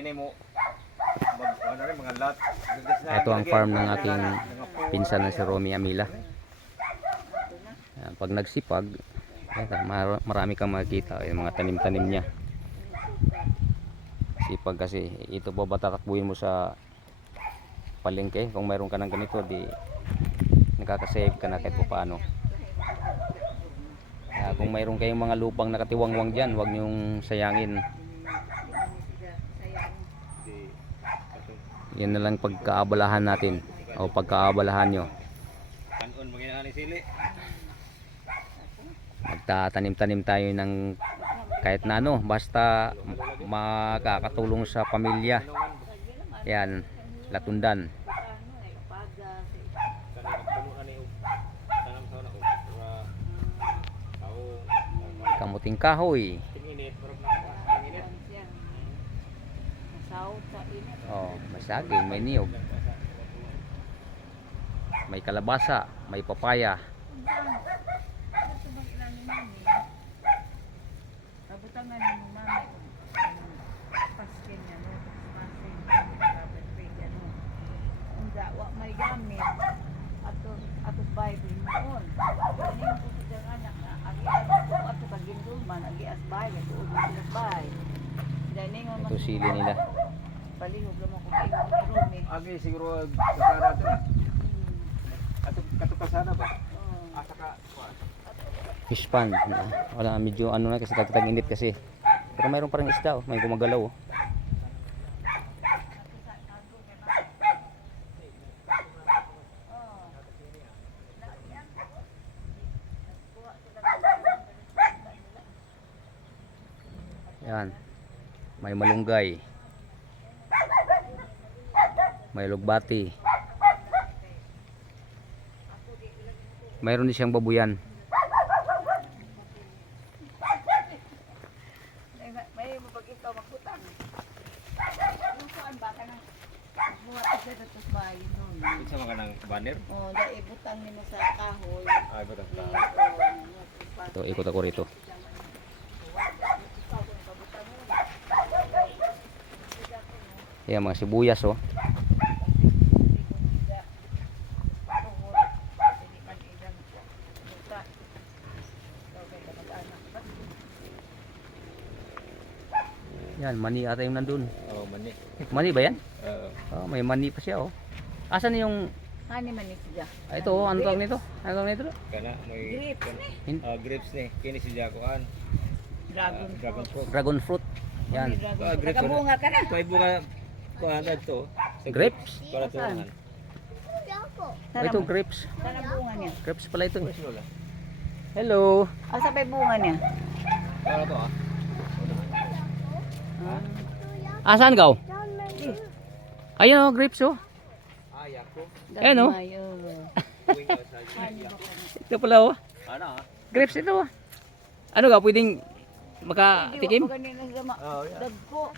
kini mo ano rin mga lot. Ito ang farm ng aking pinsan na si Romy Amila. Ayan, pag nagsipag, eto, marami kang makikita yung mga tanim-tanim niya. Sipag kasi ito po batatakbuhin mo sa palengke. Kung mayroon ka ng ganito, di nakakasave ka na kahit paano. Kung mayroon kayong mga lupang nakatiwangwang dyan, huwag nyong sayangin. Yan na lang pagkaabalahan natin o pagkaabalahan nyo. Kanon mga ani sili. Magtatanim-tanim tayo ng kahit na ano, basta makakatulong sa pamilya. Yan, latundan. Kamuting kahoy. Oh, masaging, may niyog. May kalabasa, may papaya. Kabutangan mo mami. Paskin yan, no? Paskin, kapit ano. Ang dawa may gamit. Atos Bible noon. Ano yung puso ng anak na agias ko ato kagindulman, agias Bible, tuod mo sila Bible. Dahil nga Ito sili nila. palihog naman kung kayo ni Rumi. Agi siguro kasana ito. Ato kasana ba? Asa ka kuan. Fish pan. Wala, medyo ano na kasi tagtag-init kasi. Pero mayroon pa rin isda, oh. May gumagalaw. Oh. Yan. May malunggay. May lugbati. Mayroon din siyang babuyan. May mabag ikaw magbutang. Yung kuan ba ka nang buhat isa sa tos bahay nun. Sa mga nang banner. Oh, dahil ibutang nimo sa kahoy. Ay ba ta? Ito, ikot ako rito. Yan, mga sibuyas, oh. Yan, mani ata yung nandun. Oh, mani. Mani ba yan? Oo. Oh, may mani pa siya, oh. Asan yung... Hani man ni siya. Ito, oh, ano tawag nito? Ano tawag nito? Kana may Grapes. grapes ni. Kini si Jacoan. Dragon fruit. Dragon fruit. Yan. Grapes. Nakabunga ka na. May bunga kuan to. Grapes? Para to naman. Oh, ito, grapes. Sana bunga niya. Grapes pala ito. Pues lola. Hello. Asa pa yung bunga niya? Para to ah. Asan ka? Ayun, oh, grapes, oh. Ay ako. Ayan, oh. Ito pala, oh. Ana ah. Grapes ito, oh. Ano ka, pwedeng makatikim? Oh, yeah. Dagko.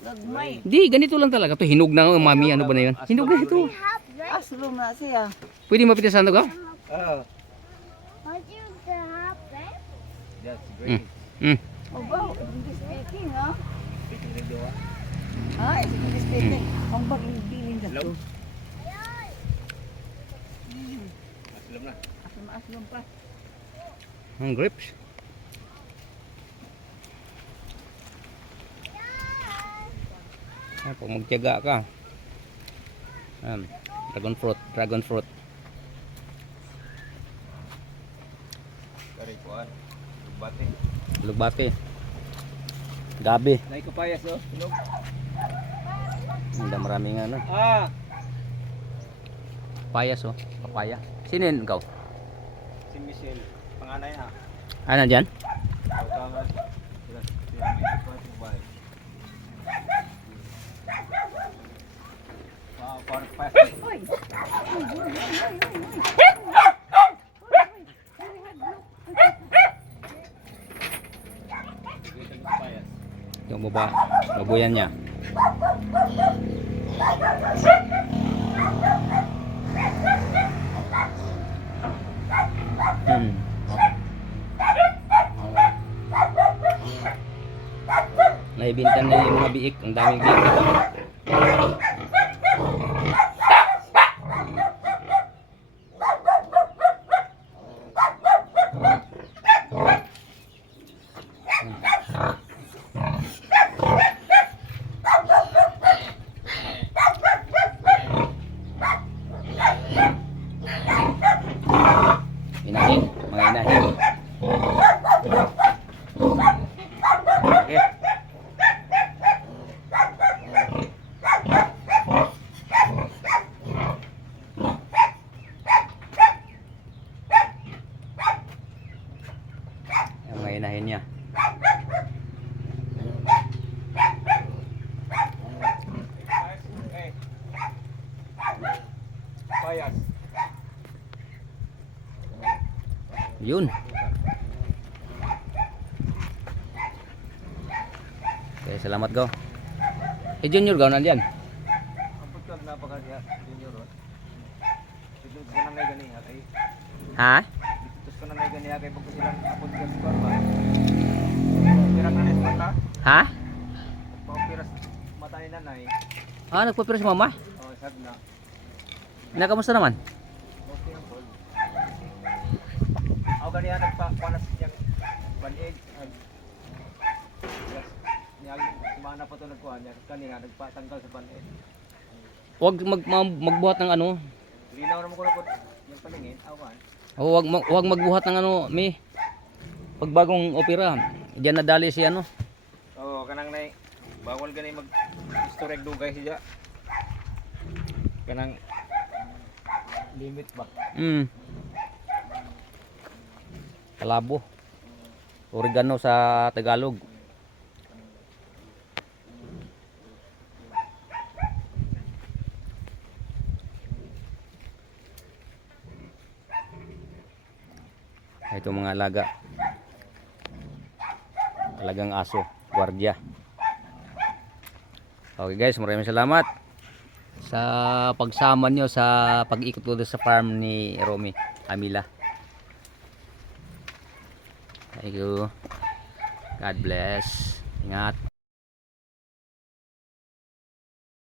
Dagmay. Hindi, ganito lang talaga. Ito, hinog na, oh, mami. Ano ba na yun? Hinog na ito. Aslong na siya. Pwede mapitisan ito ka? Oh. That's great. Oh, wow. English speaking, ha? Speaking radio ah. Ah, English speaking. Ang bagong bilin na to. Aslam na. Aslong pa. Ang grapes. Ah, pag magtiyaga ka. Dragon fruit, dragon fruit. Kari kuan. Bate. Lugbate. Gabi. Nay kapayas oh. Hinog. Hindi maraming ano. Ah. Papayas, oh. Papaya. Sino yun ikaw? Si Michelle. Panganay na. Ano dyan? Tama. Sila may kuan sa bahay. Wow, parang pa. Yung babuyan niya. Naibintan na yung mga biik. Ang daming biik dito. Inahin, mga inahin. Okay. Yung mga inahin niya. Eh. Bayas. Yun. Okay, salamat go. Eh, Junior go nandiyan. Ang pagkag napakasya, junior. Dito ko na may gani kay. Ha? Dito ko na may gani kay pag sila podcast ko ba. Pira na sa mata. Ha? Pagpiras mata ni nanay. Ah, nagpapira si mama? Oh, sad na. Nakamusta naman? Okay ang pod. Ako ganiya nagpapanas siyang banig. Yes. Niyag semana pa to nagkuha niya kanina nagpatanggal sa banig. Huwag magbuhat ng ano. Linaw naman ko na po yung paningin, awan. O huwag magbuhat ng ano, may pagbagong opera. Diyan nadali si ano. Oo, kanang nay bawal gani mag storeg dugay siya. Kanang limit ba? Kalabo. Oregano sa Tagalog. Ito mga alaga. Alagang aso, gwardiya. Okay guys, maraming salamat sa pagsama nyo sa pag-ikot ko sa farm ni Romy Amila. Thank you. God bless. Ingat.